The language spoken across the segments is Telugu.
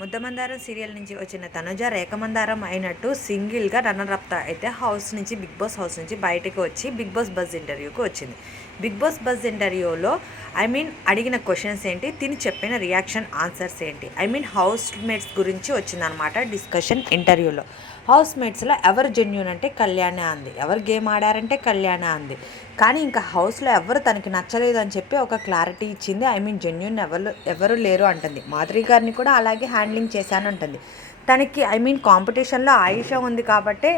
ముద్దమందారం సీరియల్ నుంచి వచ్చిన తనుజ రేఖమందారం అయినట్టు సింగిల్గా రన్నర్ అయితే హౌస్ నుంచి బిగ్ బాస్ హౌస్ నుంచి బయటకు వచ్చి బిగ్ బాస్ బజ్ ఇంటర్వ్యూకి వచ్చింది. బిగ్ బాస్ బజ్ ఇంటర్వ్యూలో అడిగిన క్వశ్చన్స్ ఏంటి, తిని చెప్పిన రియాక్షన్ ఆన్సర్స్ ఏంటి, హౌస్ మేట్స్ గురించి వచ్చిందనమాట డిస్కషన్ ఇంటర్వ్యూలో. హౌస్ మేట్స్లో ఎవరు జెన్యూన్ అంటే కళ్యాణే అంది, ఎవరు గేమ్ ఆడారంటే కళ్యాణే అంది. కానీ ఇంకా హౌస్లో ఎవరు తనకి నచ్చలేదు అని చెప్పి ఒక క్లారిటీ ఇచ్చింది. జెన్యూన్ ఎవరు లేరు అంటుంది. మాధురి గారిని కూడా అలాగే హ్యాండ్లింగ్ చేశాను అంటుంది. తనకి కాంపిటీషన్లో ఆయిషా ఉంది కాబట్టి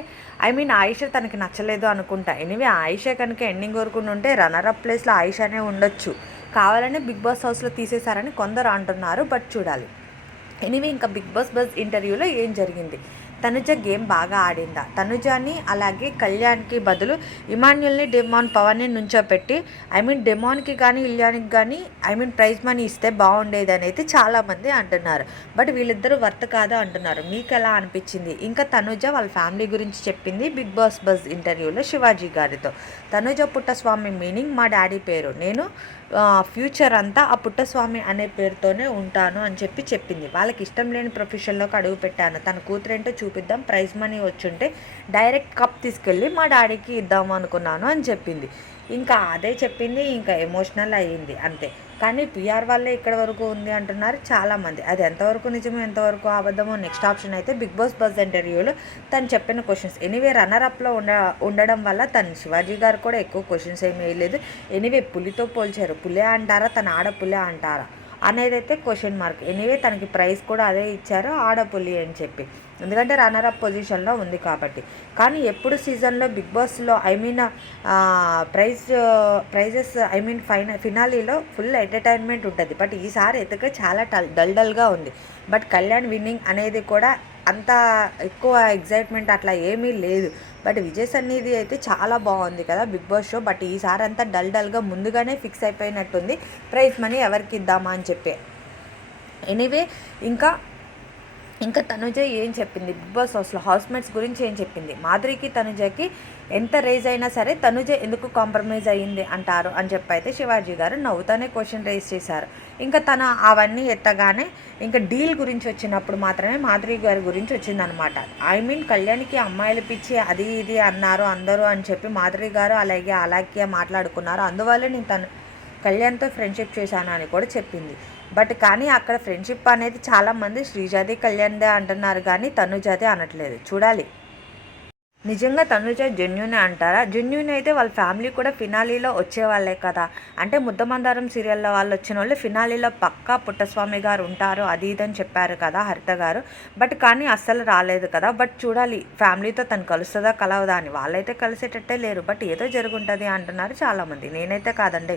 ఆయిషా తనకి నచ్చలేదు అనుకుంటా. ఎనివే ఆయిషా కనుక ఎండింగ్ వరకు ఉంటే రన్నరప్ ప్లేస్లో ఆయిషానే ఉండొచ్చు. కావాలనే బిగ్ బాస్ హౌస్లో తీసేశారని కొందరు అంటున్నారు. బట్ చూడాలి. ఎనివే ఇంకా బిగ్ బాస్ బజ్ ఇంటర్వ్యూలో ఏం జరిగింది, తనుజ గేమ్ బాగా ఆడిందా, తనుజాని అలాగే కళ్యాణ్కి బదులు ఇమాన్యుల్ని డెమాన్ పవన్ని నుంచోపెట్టి డెమాన్కి కానీ ఇల్యానికి కానీ ప్రైజ్ మనీ ఇస్తే బాగుండేది అని అయితే చాలామంది అంటున్నారు. బట్ వీళ్ళిద్దరూ వర్త్ కాదా అంటున్నారు. మీకు ఎలా అనిపించింది? ఇంకా తనుజ వాళ్ళ ఫ్యామిలీ గురించి చెప్పింది బిగ్ బాస్ బజ్ ఇంటర్వ్యూలో శివాజీ గారితో. తనుజ పుట్టస్వామి మీనింగ్ మా డాడీ పేరు, నేను ఫ్యూచర్ అంతా ఆ పుట్టస్వామి అనే పేరుతోనే ఉంటాను అని చెప్పింది. వాళ్ళకి ఇష్టం లేని ప్రొఫెషన్లోకి అడుగు పెట్టాను, తన కూతురేంటో చూపిద్దాం, ప్రైజ్ మనీ వచ్చుంటే డైరెక్ట్ కప్ తీసుకెళ్ళి మా డాడీకి ఇద్దాం అనుకున్నాను అని చెప్పింది. ఇంకా అదే చెప్పింది, ఇంకా ఎమోషనల్ అయ్యింది అంతే. కానీ పిఆర్ వాళ్ళే ఇక్కడ వరకు ఉంది అంటున్నారు చాలామంది. అది ఎంతవరకు నిజమో ఎంతవరకు అబద్ధమో నెక్స్ట్ ఆప్షన్ అయితే బిగ్ బాస్ బజ్ ఇంటర్వ్యూలో తను చెప్పిన క్వశ్చన్స్. ఎనీవే రన్నరప్లో ఉండడం వల్ల తను శివాజీ గారు కూడా ఎక్కువ క్వశ్చన్స్ ఏమీ వేయలేదు. ఎనీవే పులితో పోల్చారు, పులే అంటారా తన ఆడపులే అంటారా అనేది అయితే క్వశ్చన్ మార్క్. ఎనీవే తనకి ప్రైజ్ కూడా అదే ఇచ్చారు, ఆడపులి అని చెప్పి, ఎందుకంటే రన్నరప్ పొజిషన్లో ఉంది కాబట్టి. కానీ ఎప్పుడు సీజన్లో బిగ్ బాస్లో ప్రైజెస్ ఫినాలీలో ఫుల్ ఎంటర్టైన్మెంట్ ఉంటుంది. బట్ ఈసారి ఎదుక చాలా డల్గా ఉంది. బట్ కళ్యాణ్ విన్నింగ్ అనేది కూడా అంత ఎక్కువ ఎగ్జైట్మెంట్ అట్లా ఏమీ లేదు. బట్ విజయ్ సన్నిధి అయితే చాలా బాగుంది కదా బిగ్ బాస్ షో. బట్ ఈసారి అంతా డల్గా ముందుగానే ఫిక్స్ అయిపోయినట్టుంది ప్రైజ్ మనీ ఎవరికి ఇద్దామా అని చెప్పి. ఎనీవే ఇంకా తనుజ ఏం చెప్పింది బిగ్ బాస్ హౌస్లో హౌస్మేట్స్ గురించి ఏం చెప్పింది. మాధురికి తనుజకి ఎంత రేజ్ అయినా సరే తనుజ ఎందుకు కాంప్రమైజ్ అయ్యింది అంటారు అని చెప్పి అయితే శివాజీ గారు నవ్వుతానే క్వశ్చన్ రేజ్ చేశారు. ఇంకా తను అవన్నీ ఎత్తగానే ఇంకా డీల్ గురించి వచ్చినప్పుడు మాత్రమే మాధురి గారి గురించి వచ్చిందనమాట. కళ్యాణ్కి అమ్మాయిలు పిచ్చి అది ఇది అన్నారు అందరూ అని చెప్పి మాధురి గారు అలాగే అలాగే మాట్లాడుకున్నారు. అందువల్ల నేను తను కళ్యాణ్తో ఫ్రెండ్షిప్ చేశాను అని కూడా చెప్పింది. బట్ కానీ అక్కడ ఫ్రెండ్షిప్ అనేది చాలామంది శ్రీజాది కళ్యాణ్దే అంటున్నారు కానీ తనుజాదే అనట్లేదు. చూడాలి నిజంగా తనుజ జెన్యూనే అంటారా. జెన్యూన్ అయితే వాళ్ళ ఫ్యామిలీ కూడా ఫినాలీలో వచ్చేవాళ్ళే కదా. అంటే ముద్దమందారం సీరియల్లో వాళ్ళు వచ్చిన వాళ్ళు ఫినాలీలో పక్కా పుట్టస్వామి గారు ఉంటారు అది ఇదని చెప్పారు కదా హరిత గారు. బట్ కానీ అస్సలు రాలేదు కదా. బట్ చూడాలి ఫ్యామిలీతో తను కలుస్తుందా కలవదా అని. వాళ్ళైతే కలిసేటట్టే లేరు. బట్ ఏదో జరుగుంటుంది అంటున్నారు చాలామంది, నేనైతే కాదండి.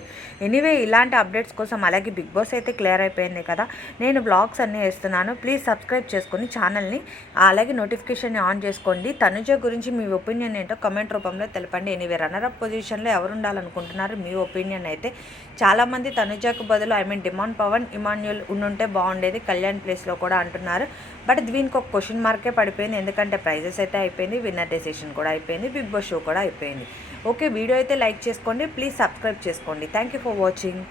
ఎనీవే ఇలాంటి అప్డేట్స్ కోసం అలాగే బిగ్ బాస్ అయితే క్లియర్ అయిపోయింది కదా. నేను బ్లాగ్స్ అన్నీ వేస్తున్నాను, ప్లీజ్ సబ్స్క్రైబ్ చేసుకొని ఛానల్ని అలాగే నోటిఫికేషన్ ఆన్ చేసుకోండి. తనుజ గురించి మీ ఒపీనియన్ ఏంటో కమెంట్ రూపంలో తెలపండి. ఎనీవే రన్నరప్ పొజిషన్లో ఎవరు ఉండాలనుకుంటున్నారు మీ ఒపీనియన్ అయితే. చాలామంది తనుజకు బదులు డిమాండ్ పవన్ ఇమాన్యుల్ ఉండుంటే బాగుండేది కళ్యాణ్ ప్లేస్లో కూడా అంటున్నారు. బట్ దీనికి ఒక క్వశ్చన్ మార్కే పడిపోయింది, ఎందుకంటే ప్రైజెస్ అయితే అయిపోయింది, విన్నర్ డెసిషన్ కూడా అయిపోయింది, బిగ్ బాస్ షో కూడా అయిపోయింది. ఓకే, వీడియో అయితే లైక్ చేసుకోండి, ప్లీజ్ సబ్స్క్రైబ్ చేసుకోండి. Thank you for watching.